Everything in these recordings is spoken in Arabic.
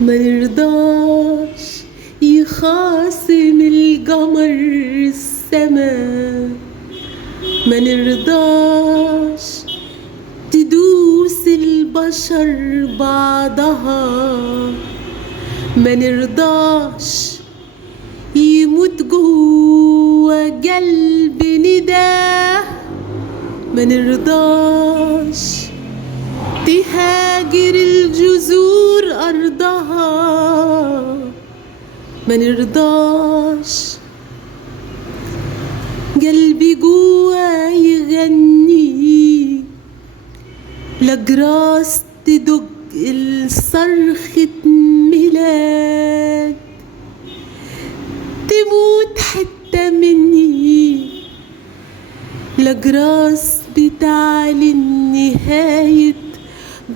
ما نرضاش يخاصم القمر السما، ما نرضاش تدوس البشر بعضها، ما نرضاش يموت جوا قلب نداه، ما نرضاش تهاجر الجذور أرضها، ما نرضاش قلبي جوا يغني لجراس تدق الصرخة ميلاد، تموت حتة مني لجراس بتعلن نهاية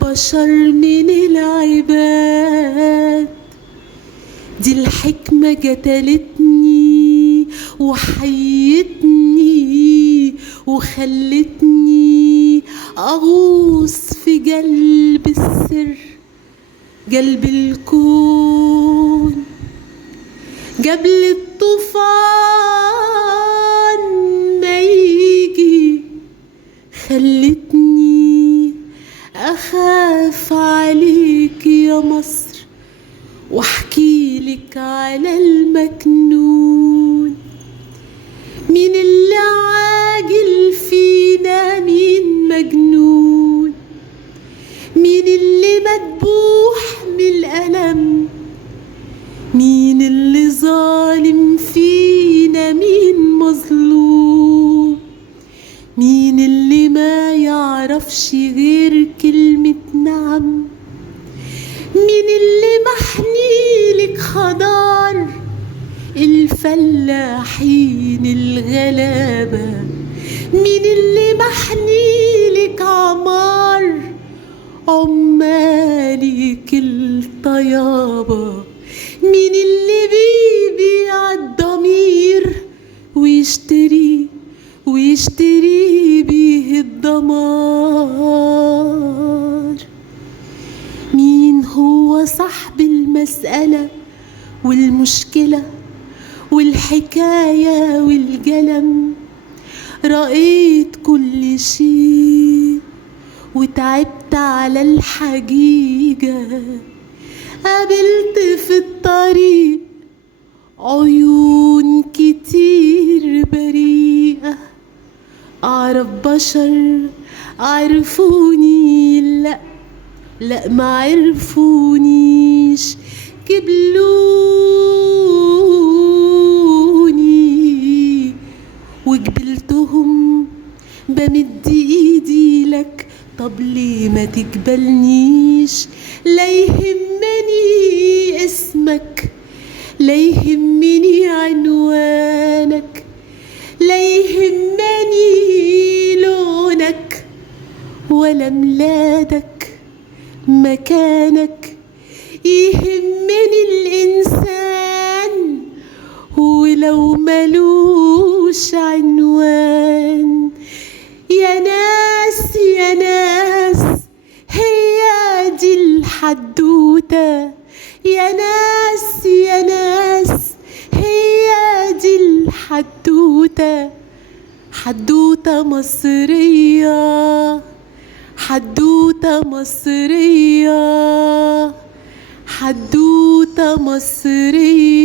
بشر من العباد. دي الحكمة قتلتني وحيتني وخلتني أغوص في قلب السر، قلب الكون قبل الطوفان ما يجي، خلتني أخاف عليك يا مصر واحكيلك على المكنون. مين اللي عاجل فينا، مين مجنون، مين اللي مدبوح من الألم، مين اللي ظالم فينا، مين مظلوم، مين اللي ما يعرفش غير كلمة نعم، مين اللي محنيلك خضار الفلاحين الغلابة، مين اللي محنيلك عمار عمالك الطيابة، مين اللي بيبيع الضمير ويشتري بيه الدمار. مين هو صاحب المسألة والمشكلة والحكاية والجلم؟ رأيت كل شيء وتعبت على الحقيقة، قابلت في الطريق عيون كتير بريئة، أعرف بشر عرفوني لا ما عرفونيش، قبلوني وقبلتهم، بمد ايدي لك طب ليه ما تقبلنيش؟ لا يهمني اسمك، لا يهمني عنوانك، لا يهمني لونك ولا ميلادك مكانك، يهمني الإنسان ولو ملوش عنوان. يا ناس يا ناس هي دي الحدوتة، يا ناس يا ناس هي دي الحدوتة، حدوتة مصرية، حدوتة مصرية، حدوتة مصرية.